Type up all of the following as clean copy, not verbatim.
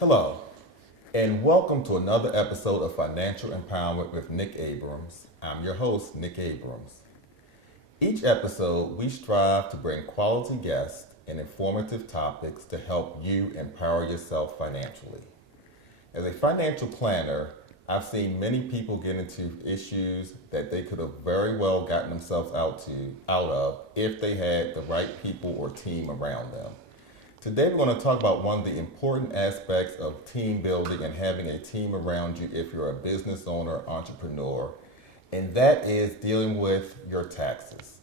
Hello, and welcome to another episode of Financial Empowerment with Nick Abrams. I'm your host, Nick Abrams. Each episode, we strive to bring quality guests and informative topics to help you empower yourself financially. As a financial planner, I've seen many people get into issues that they could have very well gotten themselves out of if they had the right people or team around them. Today we're going to talk about one of the important aspects of team building and having a team around you if you're a business owner, entrepreneur, and that is dealing with your taxes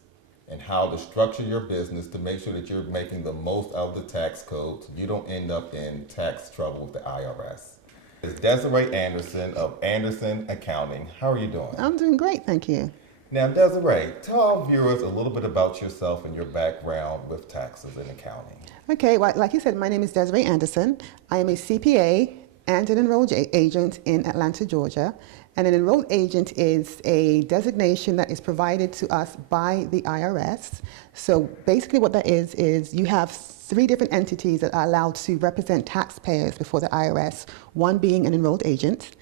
and how to structure your business to make sure that you're making the most out of the tax code so you don't end up in tax trouble with the IRS. It's Desarie Anderson of Anderson Accounting. How are you doing? I'm doing great, thank you. Now, Desarie, tell our viewers a little bit about yourself and your background with taxes and accounting. Okay, well, like you said, my name is Desarie Anderson. I am a CPA and an enrolled agent in Atlanta, Georgia. And an enrolled agent is a designation that is provided to us by the IRS. So basically what that is you have 3 different entities that are allowed to represent taxpayers before the IRS, one being an enrolled agent,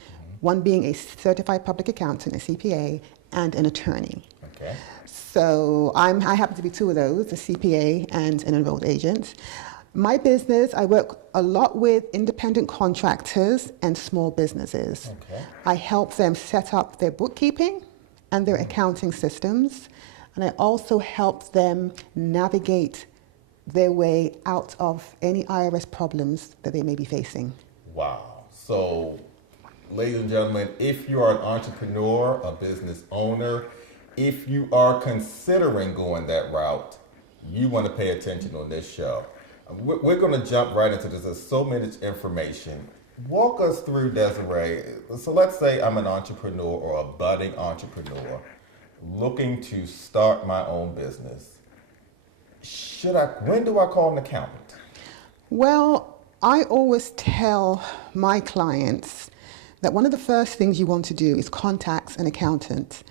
one being a certified public accountant, a CPA, and an attorney. Okay. So I happen to be 2 of those, a CPA and an enrolled agent. My business, I work a lot with independent contractors and small businesses. Okay. I help them set up their bookkeeping and their accounting systems, and I also help them navigate their way out of any IRS problems that they may be facing. Wow. So, ladies and gentlemen, if you are an entrepreneur, a business owner, if you are considering going that route, you want to pay attention on this show. We're going to jump right into this. There's so much information. Walk us through, Desarie. So let's say I'm an entrepreneur or a budding entrepreneur looking to start my own business. When do I call an accountant? Well, I always tell my clients that one of the first things you want to do is contact an accountant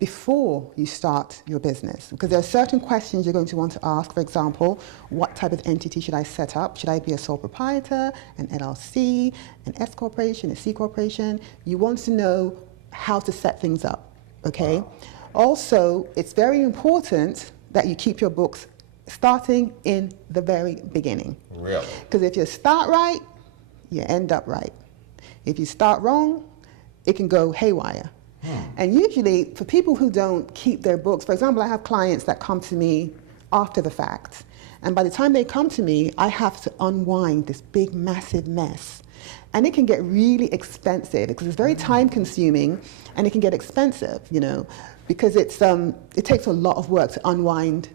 before you start your business, because there are certain questions you're going to want to ask. For example, what type of entity should I set up? Should I be a sole proprietor, an LLC, an S corporation, a C corporation? You want to know how to set things up, okay? Wow. Also, it's very important that you keep your books starting in the very beginning. Really? Because if you start right, you end up right. If you start wrong, it can go haywire. And usually for people who don't keep their books, for example, I have clients that come to me after the fact. And by the time they come to me, I have to unwind this big, massive mess. And it can get really expensive because it's very time consuming and it can get expensive, you know, because it takes a lot of work to unwind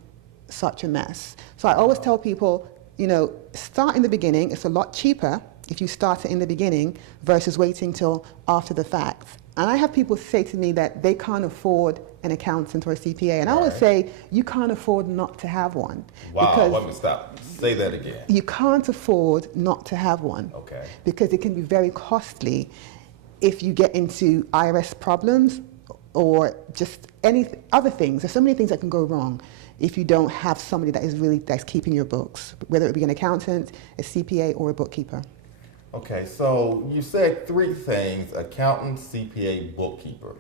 such a mess. So I always tell people, you know, start in the beginning. It's a lot cheaper if you start it in the beginning versus waiting till after the fact. And I have people say to me that they can't afford an accountant or a CPA. And I always say, you can't afford not to have one. Wow, let me stop. Say that again. You can't afford not to have one. Okay. Because it can be very costly if you get into IRS problems or just any other things. There's so many things that can go wrong if you don't have somebody that's keeping your books, whether it be an accountant, a CPA, or a bookkeeper. Okay, so you said 3 things: accountant, CPA, bookkeeper.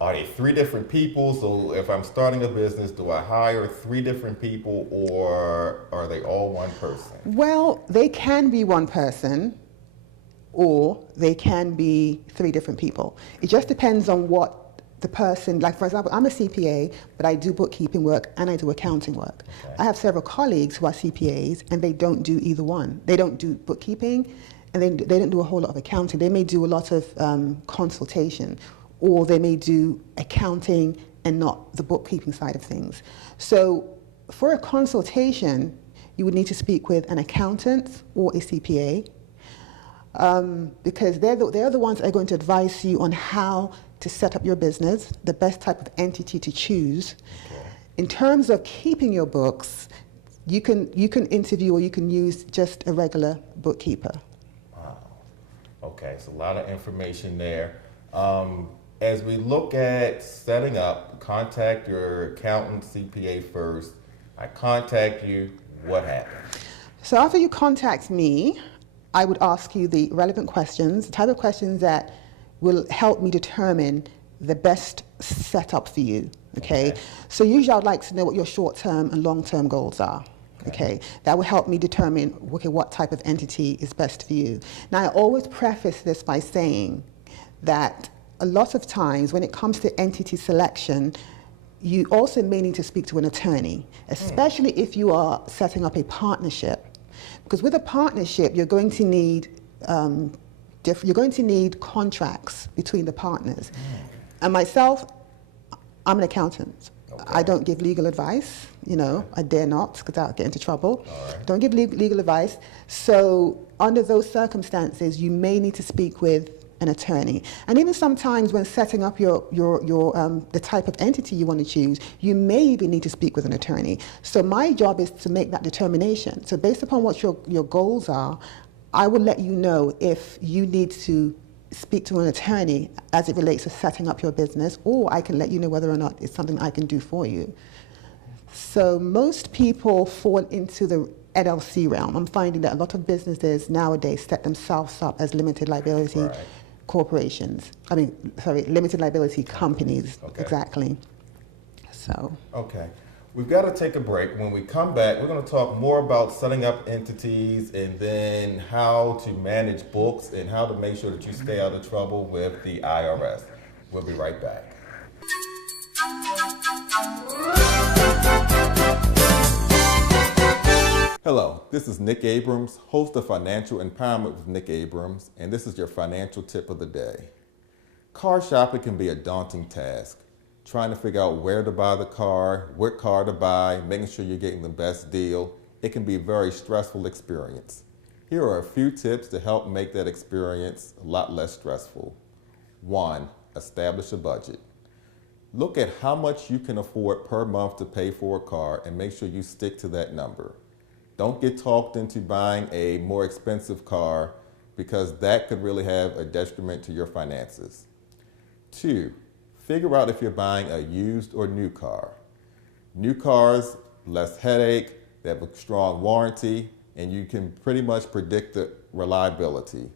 Are they 3 different people? So if I'm starting a business, do I hire 3 different people, or are they all one person? Well, they can be one person, or they can be 3 different people. It just depends on what the person, like for example, I'm a CPA, but I do bookkeeping work and I do accounting work. Okay. I have several colleagues who are CPAs and they don't do either one. They don't do bookkeeping and they don't do a whole lot of accounting. They may do a lot of consultation, or they may do accounting and not the bookkeeping side of things. So for a consultation, you would need to speak with an accountant or a CPA. because they're the ones that are going to advise you on how to set up your business, the best type of entity to choose. Okay. In terms of keeping your books, you can interview or you can use just a regular bookkeeper. Wow. Okay, so a lot of information there. As we look at setting up, contact your accountant, CPA first. I contact you, what happens? So after you contact me, I would ask you the relevant questions, the type of questions that will help me determine the best setup for you, okay? So usually I'd like to know what your short-term and long-term goals are, okay? That will help me determine, okay, what type of entity is best for you. Now, I always preface this by saying that a lot of times when it comes to entity selection, you also may need to speak to an attorney, especially if you are setting up a partnership. Because with a partnership, you're going to need contracts between the partners. And myself, I'm an accountant. Okay. I don't give legal advice, I dare not, because I'll get into trouble. Right. Don't give legal advice. So under those circumstances, you may need to speak with an attorney. And even sometimes when setting up the type of entity you want to choose, you may even need to speak with an attorney. So my job is to make that determination. So based upon what your goals are, I will let you know if you need to speak to an attorney as it relates to setting up your business, or I can let you know whether or not it's something I can do for you. So most people fall into the LLC realm. I'm finding that a lot of businesses nowadays set themselves up as limited liability corporations. Limited liability companies. Okay. Exactly. So. Okay. We've got to take a break. When we come back, we're going to talk more about setting up entities and then how to manage books and how to make sure that you stay out of trouble with the IRS. We'll be right back. Hello, this is Nick Abrams, host of Financial Empowerment with Nick Abrams, and this is your financial tip of the day. Car shopping can be a daunting task. Trying to figure out where to buy the car, what car to buy, making sure you're getting the best deal. It can be a very stressful experience. Here are a few tips to help make that experience a lot less stressful. 1, establish a budget. Look at how much you can afford per month to pay for a car and make sure you stick to that number. Don't get talked into buying a more expensive car because that could really have a detriment to your finances. 2, figure out if you're buying a used or new car. New cars, less headache, they have a strong warranty, and you can pretty much predict the reliability.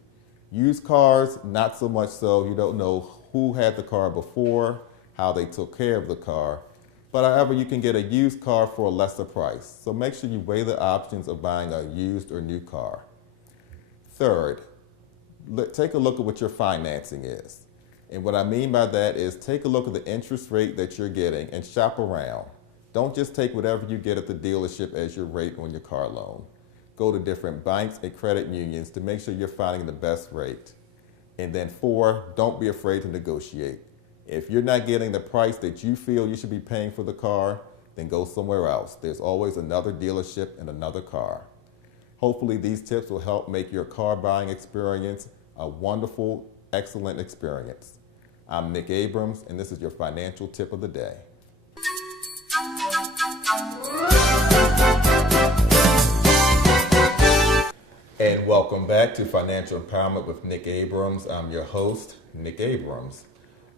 Used cars, not so much so. You don't know who had the car before, how they took care of the car. But however, you can get a used car for a lesser price. So make sure you weigh the options of buying a used or new car. 3rd, take a look at what your financing is. And what I mean by that is take a look at the interest rate that you're getting and shop around. Don't just take whatever you get at the dealership as your rate on your car loan. Go to different banks and credit unions to make sure you're finding the best rate. And then 4, don't be afraid to negotiate. If you're not getting the price that you feel you should be paying for the car, then go somewhere else. There's always another dealership and another car. Hopefully these tips will help make your car buying experience a wonderful, excellent experience. I'm Nick Abrams, and this is your financial tip of the day. And welcome back to Financial Empowerment with Nick Abrams. I'm your host, Nick Abrams.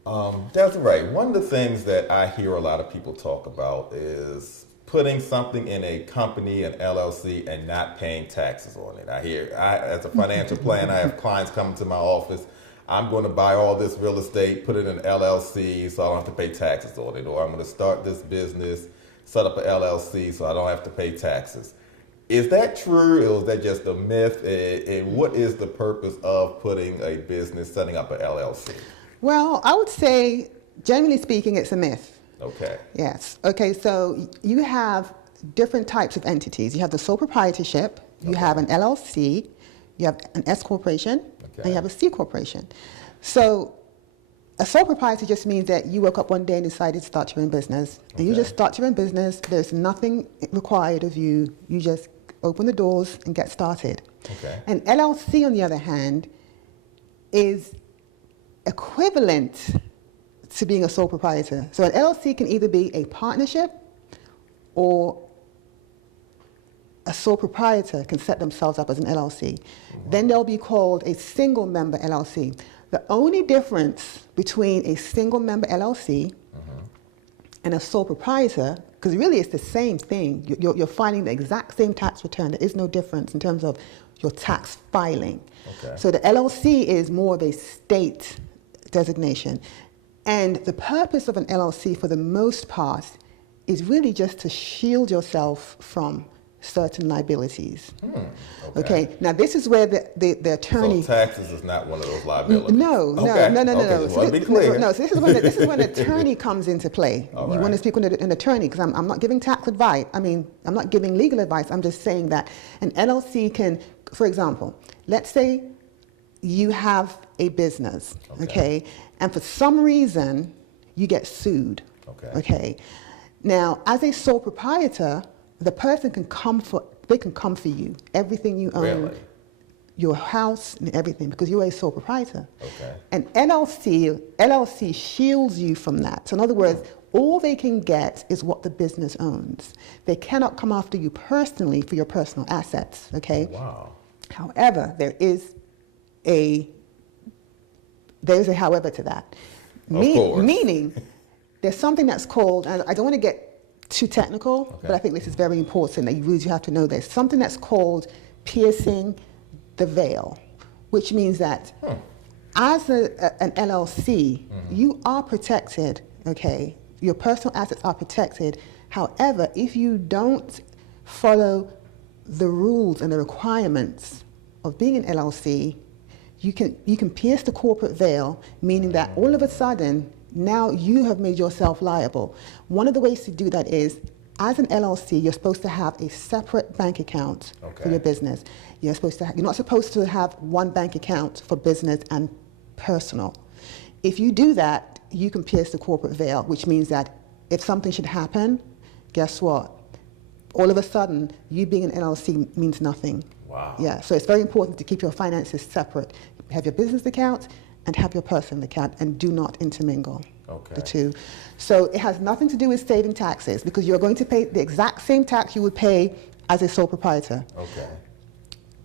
Desarie, one of the things that I hear a lot of people talk about is putting something in a company, an LLC, and not paying taxes on it. As a financial planner, I have clients coming to my office. I'm going to buy all this real estate, put it in an LLC so I don't have to pay taxes on it. Or I'm going to start this business, set up an LLC so I don't have to pay taxes. Is that true, or is that just a myth? And what is the purpose of putting a business, setting up an LLC? Well, I would say, generally speaking, it's a myth. Okay. Yes. Okay, so you have different types of entities. You have the sole proprietorship, you have an LLC, you have an S corporation, and you have a C corporation. So a sole proprietor just means that you woke up one day and decided to start your own business. And you just start your own business. There's nothing required of you. You just open the doors and get started. Okay. An LLC, on the other hand, is equivalent to being a sole proprietor. So an LLC can either be a partnership or a sole proprietor can set themselves up as an LLC. Then they'll be called a single member LLC. The only difference between a single member LLC and a sole proprietor, because really it's the same thing, you're filing the exact same tax return. There is no difference in terms of your tax filing. Okay. So the LLC is more of a state designation. And the purpose of an LLC, for the most part, is really just to shield yourself from certain liabilities. Okay. Now this is where the attorney. So taxes is not one of those liabilities. No. Okay. So Just want to be clear. so this is when an attorney comes into play. All You right. want to speak with an attorney, because I'm not giving tax advice. I mean, I'm not giving legal advice. I'm just saying that an LLC can, for example, let's say you have a business, okay, and for some reason you get sued. Okay. Now, as a sole proprietor, the person can come for you, everything you own, Really? your house and everything, because you're a sole proprietor. Okay. An LLC shields you from that. So in other words, all they can get is what the business owns. They cannot come after you personally for your personal assets, okay? Wow. However, there is a however to that. Of course. Meaning, there's something that's called, and I don't want to get too technical, but I think this is very important that you really have to know this. Something that's called piercing the veil, which means that as an LLC, you are protected, okay? Your personal assets are protected. However, if you don't follow the rules and the requirements of being an LLC, you can pierce the corporate veil, meaning that all of a sudden, now you have made yourself liable. One of the ways to do that is, as an LLC, you're supposed to have a separate bank account for your business. You're not supposed to have one bank account for business and personal. If you do that, you can pierce the corporate veil, which means that if something should happen, guess what? All of a sudden, you being an LLC means nothing. Wow. Yeah, so it's very important to keep your finances separate. Have your business account and have your personal account, and do not intermingle the two. So it has nothing to do with saving taxes, because you're going to pay the exact same tax you would pay as a sole proprietor. Okay.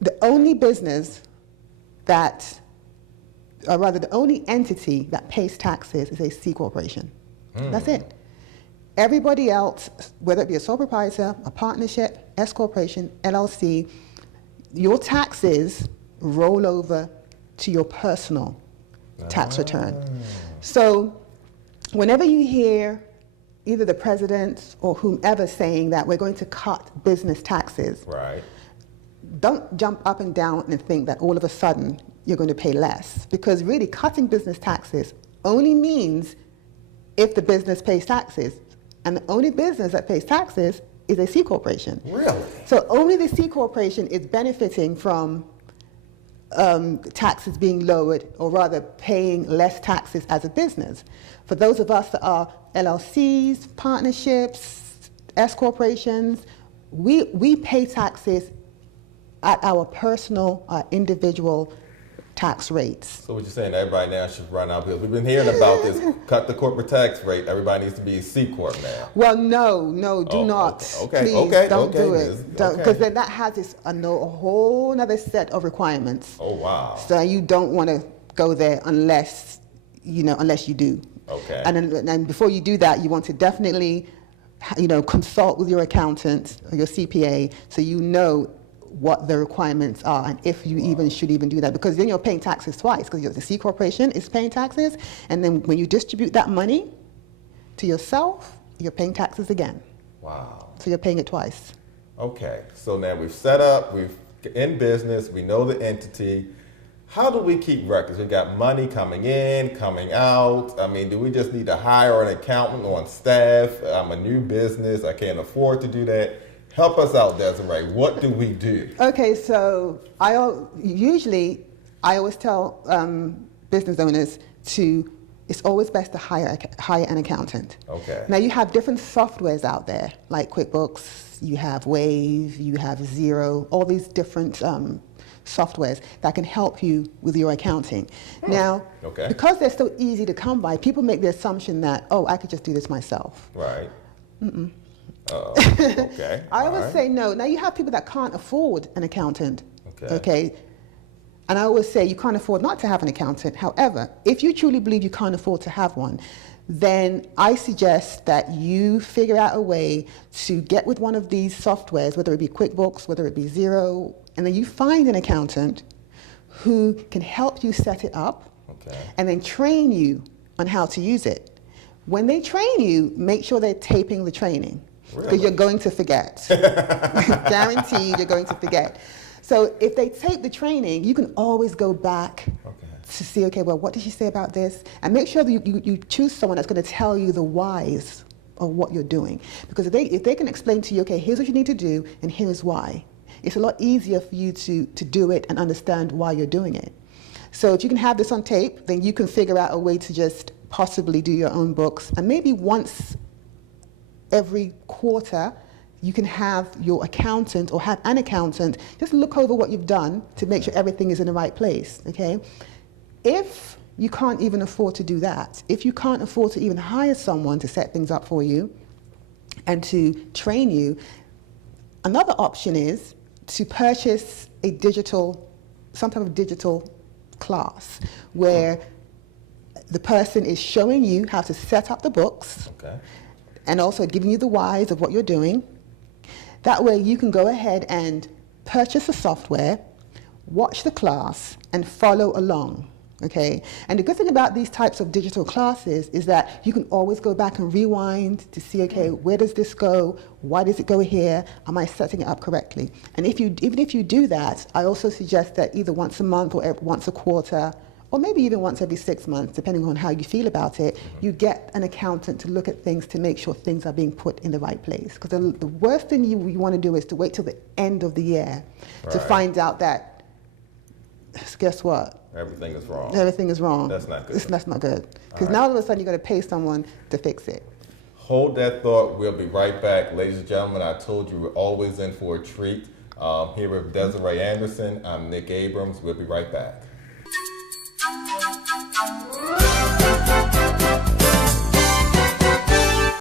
The only business that, or rather the only entity that pays taxes is a C corporation. That's it. Everybody else, whether it be a sole proprietor, a partnership, S corporation, LLC, your taxes roll over to your personal tax return. So whenever you hear either the president or whomever saying that we're going to cut business taxes, Right. don't jump up and down and think that all of a sudden you're going to pay less, because really cutting business taxes only means if the business pays taxes, and the only business that pays taxes is a C corporation. Really? So only the C corporation is benefiting from taxes being lowered, or rather paying less taxes as a business. For those of us that are LLCs, partnerships, S corporations, we pay taxes at our personal, individual tax rates. So what you're saying, everybody now should run out, because we've been hearing about this, cut the corporate tax rate, everybody needs to be a C Corp now. Well, no, do not. Please, don't do it. Because then that has a whole other set of requirements. Oh, wow. So you don't want to go there unless you do. Okay. And before you do that, you want to definitely, consult with your accountant or your CPA, so you know what the requirements are, and if you should even do that, because then you're paying taxes twice, because the C corporation is paying taxes, and then when you distribute that money to yourself, you're paying taxes again. Wow. So you're paying it twice. Okay, so now we've set up, we've in business, we know the entity. How do we keep records? We got money coming in, coming out. I mean, do we just need to hire an accountant on staff? I'm a new business, I can't afford to do that. Help us out, Desiree. What do we do? Okay, so I always tell business owners it's always best to hire an accountant. Okay. Now you have different softwares out there, like QuickBooks, you have Wave, you have Xero, all these different softwares that can help you with your accounting. Now, Okay. because they're so easy to come by, people make the assumption that, oh, I could just do this myself. Right. Okay. I All always right. say no. Now, you have people that can't afford an accountant. Okay. And I always say you can't afford not to have an accountant. However, if you truly believe you can't afford to have one, then I suggest that you figure out a way to get with one of these softwares, whether it be QuickBooks, whether it be Xero, and then you find an accountant who can help you set it up Okay. and then train you on how to use it. When they train you, make sure they're taping the training, because Really? you're going to forget. Guaranteed you're going to forget. So if they tape the training, you can always go back to see, okay, well, what did she say about this? And make sure that you choose someone that's going to tell you the whys of what you're doing. Because if they can explain to you, okay, here's what you need to do, and here's why, it's a lot easier for you to do it and understand why you're doing it. So if you can have this on tape, then you can figure out a way to just possibly do your own books. And maybe once every quarter, you can have your accountant or have an accountant just look over what you've done to make sure everything is in the right place, okay? If you can't even afford to do that, if you can't afford to even hire someone to set things up for you and to train you, another option is to purchase some type of digital class where the person is showing you how to set up the books and also giving you the whys of what you're doing. That way you can go ahead and purchase the software, watch the class, and follow along. Okay, and the good thing about these types of digital classes is that you can always go back and rewind to see, okay, where does this go? Why does it go here? Am I setting it up correctly? And even if you do that, I also suggest that either once a month or once a quarter, or maybe even once every 6 months, depending on how you feel about it, you get an accountant to look at things to make sure things are being put in the right place. Because the worst thing you want to do is to wait till the end of the year to find out that, guess what? Everything is wrong. Everything is wrong. That's not good. That's not good. Because now all of a sudden you're going to pay someone to fix it. Hold that thought. We'll be right back. Ladies and gentlemen, I told you we're always in for a treat. Here with Desarie Anderson, I'm Nick Abrams. We'll be right back.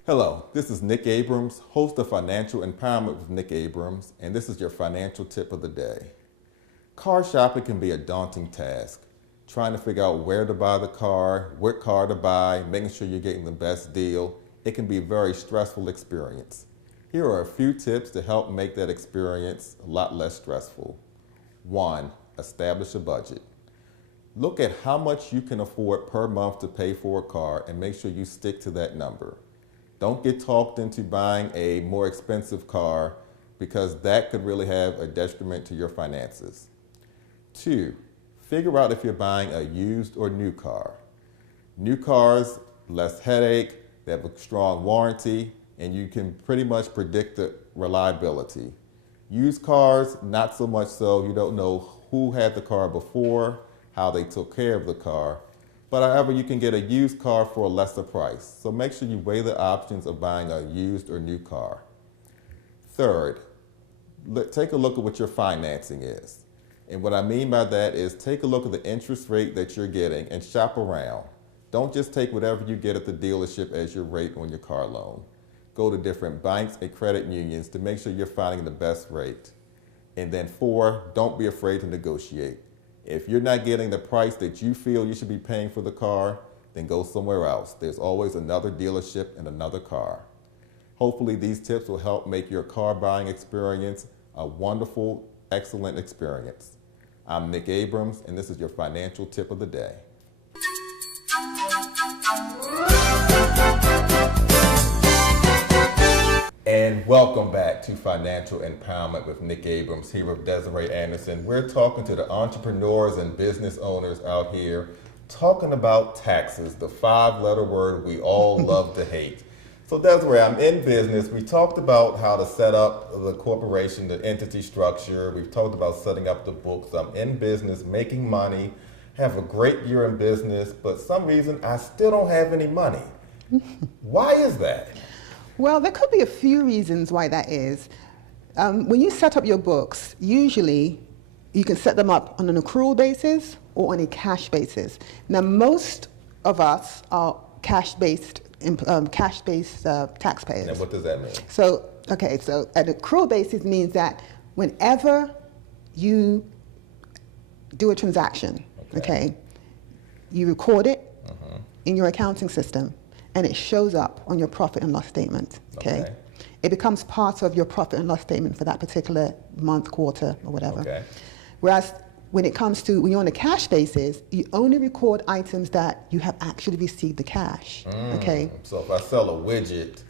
Hello, this is Nick Abrams, host of Financial Empowerment with Nick Abrams, and this is your financial tip of the day. Car shopping can be a daunting task. Trying to figure out where to buy the car, what car to buy, making sure you're getting the best deal. It can be a very stressful experience. Here are a few tips to help make that experience a lot less stressful. 1, establish a budget. Look at how much you can afford per month to pay for a car and make sure you stick to that number. Don't get talked into buying a more expensive car because that could really have a detriment to your finances. 2, figure out if you're buying a used or new car. New cars, less headache, they have a strong warranty, and you can pretty much predict the reliability. Used cars, not so much so. You don't know who had the car before, how they took care of the car. But however, you can get a used car for a lesser price. So make sure you weigh the options of buying a used or new car. 3rd, take a look at what your financing is. And what I mean by that is take a look at the interest rate that you're getting and shop around. Don't just take whatever you get at the dealership as your rate on your car loan. Go to different banks and credit unions to make sure you're finding the best rate. And then 4, don't be afraid to negotiate. If you're not getting the price that you feel you should be paying for the car, then go somewhere else. There's always another dealership and another car. Hopefully these tips will help make your car buying experience a wonderful, excellent experience. I'm Nick Abrams, and this is your financial tip of the day. And welcome back to Financial Empowerment with Nick Abrams, here with Desarie Anderson. We're talking to the entrepreneurs and business owners out here, talking about taxes, the 5-letter word we all love to hate. So Desarie, I'm in business. We talked about how to set up the corporation, the entity structure. We've talked about setting up the books. I'm in business, making money, have a great year in business, but some reason I still don't have any money. Why is that? Well, there could be a few reasons why that is. When you set up your books, usually You can set them up on an accrual basis or on a cash basis. Now, most of us are cash-based taxpayers. And what does that mean? So, okay, so an accrual basis means that whenever you do a transaction, okay, you record it in your accounting system, and it shows up on your profit and loss statement, okay? It becomes part of your profit and loss statement for that particular month, quarter, or whatever. Okay. Whereas when it comes to, when you're on a cash basis, you only record items that you have actually received the cash, okay? So if I sell a widget,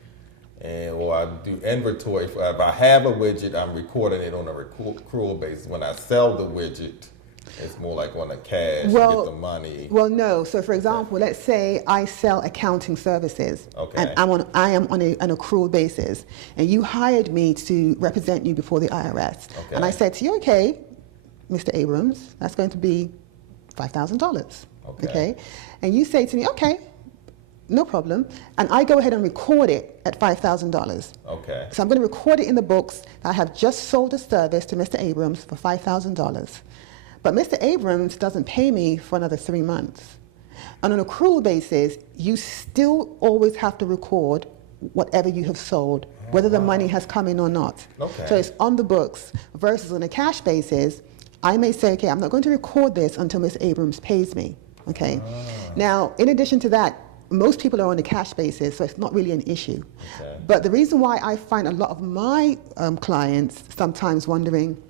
or I do inventory, if I have a widget, I'm recording it on a accrual basis. When I sell the widget, it's more like on a cash, you get the money. Well, no. So, for example, let's say I sell accounting services, and I am on an accrual basis, and you hired me to represent you before the IRS. And I said to you, okay, Mr. Abrams, that's going to be $5,000. Okay. And you say to me, okay, no problem. And I go ahead and record it at $5,000. Okay. So I'm going to record it in the books that I have just sold a service to Mr. Abrams for $5,000. But Mr. Abrams doesn't pay me for another 3 months. On an accrual basis, you still always have to record whatever you have sold, whether the money has come in or not. So it's on the books versus on a cash basis. I may say, okay, I'm not going to record this until Mr. Abrams pays me. Okay. Now, in addition to that, most people are on a cash basis, so it's not really an issue. But the reason why I find a lot of my clients sometimes wondering,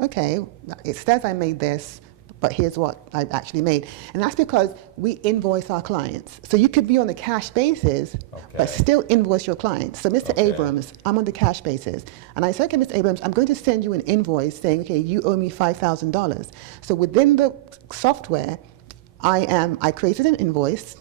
okay, it says I made this, but here's what I actually made. And that's because we invoice our clients. So you could be on the cash basis, but still invoice your clients. So Mr. Abrams, I'm on the cash basis. And I said, okay, Mr. Abrams, I'm going to send you an invoice saying, okay, you owe me $5,000. So within the software, I created an invoice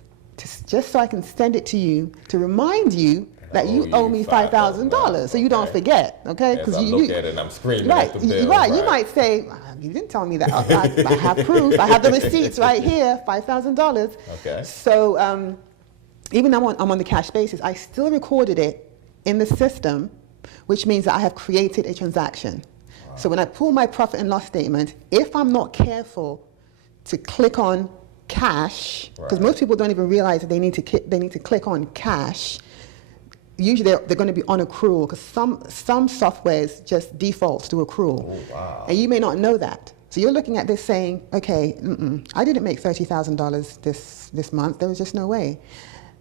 just so I can send it to you to remind you that you owe me $5,000, so you don't forget, okay? Because you look at it and I'm screaming at the bill. Right, you might say, you didn't tell me that. I have proof. I have the receipts right here, $5,000. Okay. So even though I'm on the cash basis, I still recorded it in the system, which means that I have created a transaction. So when I pull my profit and loss statement, if I'm not careful to click on cash, because most people don't even realize that they need to click on cash. Usually they're going to be on accrual because some softwares just defaults to accrual. And you may not know that. So you're looking at this saying, okay, I didn't make $30,000 this month. There was just no way.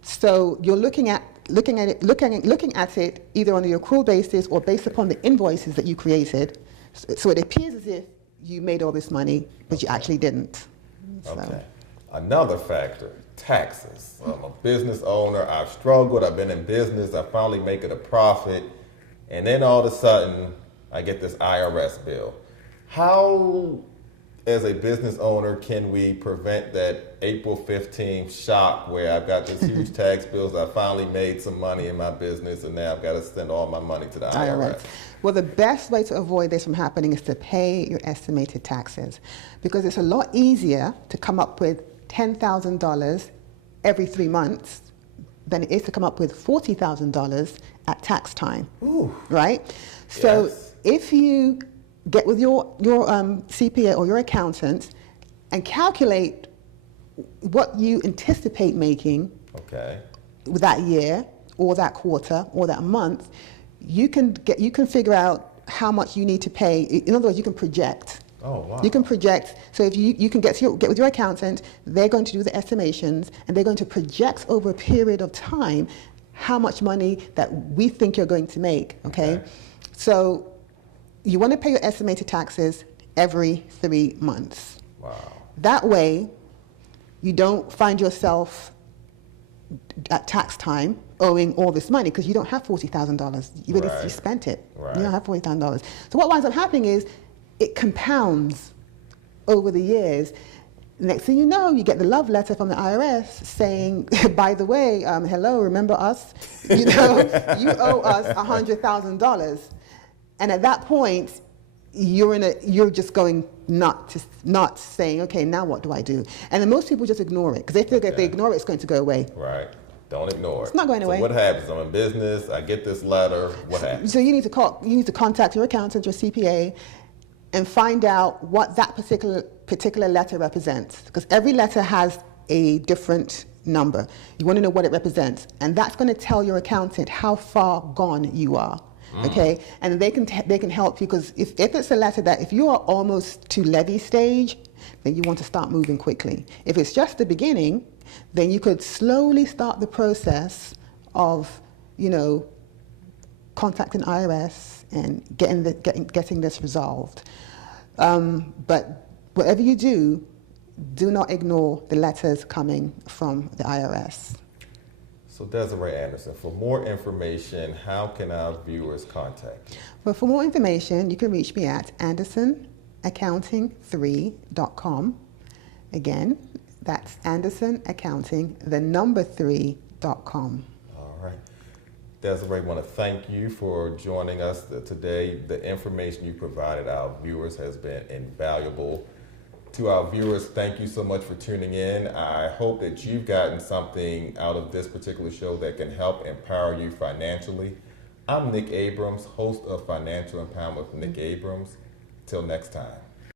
So you're looking at it either on the accrual basis or based upon the invoices that you created. So it appears as if you made all this money, but you actually didn't. So. Another factor, taxes. I'm a business owner. I've struggled. I've been in business. I finally make it a profit. And then all of a sudden, I get this IRS bill. How, as a business owner, can we prevent that April 15th shock where I've got this huge tax bills, I finally made some money in my business, and now I've got to send all my money to the IRS? Well, the best way to avoid this from happening is to pay your estimated taxes, because it's a lot easier to come up with $10,000 every 3 months than it is to come up with $40,000 at tax time. Right? So if you get with your CPA or your accountant and calculate what you anticipate making that year or that quarter or that month, you can figure out how much you need to pay. In other words, you can project. You can project. So if you can get with your accountant, they're going to do the estimations and they're going to project over a period of time how much money that we think you're going to make. Okay. So you want to pay your estimated taxes every 3 months. That way, you don't find yourself at tax time owing all this money because you don't have $40,000. You spent it. You don't have $40,000. So what winds up happening is it compounds over the years. Next thing you know, you get the love letter from the IRS saying, by the way, hello, remember us? You owe us $100,000. And at that point, you're just going not saying, okay, now what do I do? And then most people just ignore it because they feel that if they ignore it, it's going to go away. Don't ignore it. It's not going away. So what happens? I'm in business. I get this letter. What happens? So you need to contact your accountant, your CPA, and find out what that particular letter represents, because every letter has a different number. You want to know what it represents, and that's going to tell your accountant how far gone you are. Okay, and they can help you, because if it's a letter that if you are almost to levy stage, then you want to start moving quickly. If it's just the beginning, then you could slowly start the process of, contacting IRS and getting this resolved. But whatever you do not ignore the letters coming from the IRS. So Desarie Anderson, for more information, how can our viewers contact you? Well, for more information, you can reach me at andersonaccounting3.com. Again, that's andersonaccounting3.com. All right. Desarie, I want to thank you for joining us today. The information you provided our viewers has been invaluable. To our viewers, thank you so much for tuning in. I hope that you've gotten something out of this particular show that can help empower you financially. I'm Nick Abrams, host of Financial Empowerment with Nick Abrams. Till next time.